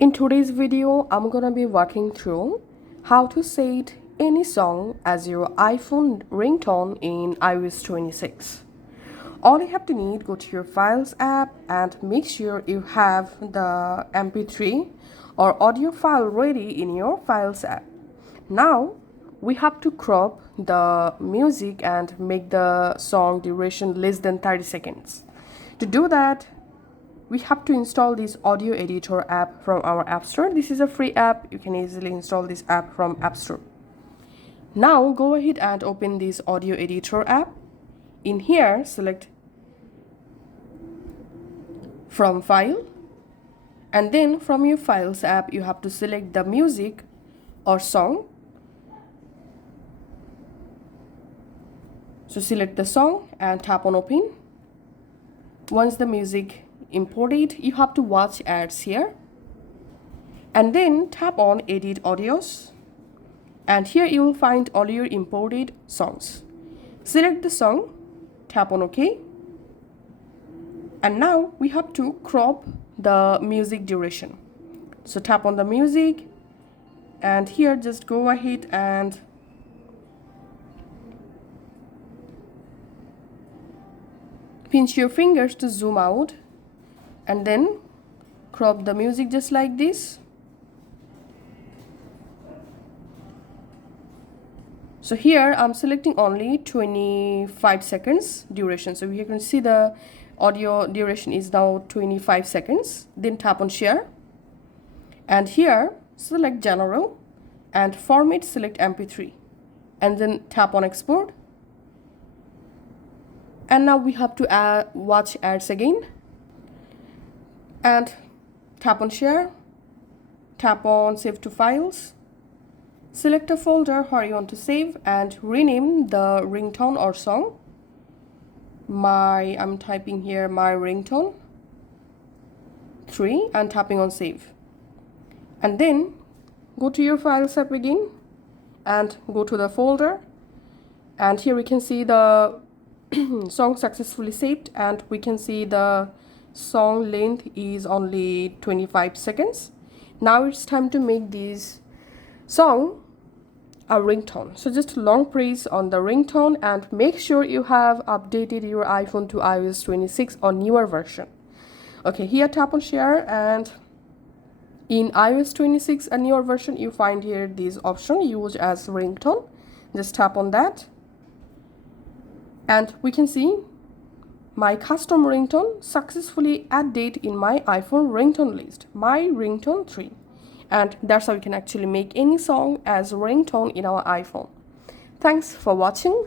In today's video, I'm gonna be walking through how to set any song as your iPhone ringtone in iOS 26. All you have to need, go to your Files app and make sure you have the MP3 or audio file ready in your Files app. Now, we have to crop the music and make the song duration less than 30 seconds. To do that, we have to install this audio editor app from our app store. This is a free app. You can easily install this app from app store. Now go ahead and open this audio editor app. In here, select from file, and then from your files app you have to select the music or song. So select the song and tap on open. Once the music imported, you have to watch ads here and then tap on edit audios, and here you will find all your imported songs. Select the song, tap on OK, and now we have to crop the music duration. So tap on the music, and here just go ahead and pinch your fingers to zoom out and then crop the music just like this. So here I'm selecting only 25 seconds duration. So you can see the audio duration is now 25 seconds. Then tap on share, and here select general and format, select MP3, and then tap on export. And now we have to watch ads again, and tap on share, tap on save to files, select a folder where you want to save and rename the ringtone or song. I'm typing here my ringtone 3 and tapping on save. And then go to your files app again and go to the folder, and here we can see the song successfully saved, and we can see the song length is only 25 seconds. Now it's time to make this song a ringtone. So just long press on the ringtone and make sure you have updated your iPhone to iOS 26 or newer version. Okay, here tap on share, and in iOS 26 a newer version you find here this option, use as ringtone. Just tap on that, and we can see my custom ringtone successfully added in my iPhone ringtone list, my ringtone 3. And that's how you can actually make any song as ringtone in our iPhone. Thanks for watching.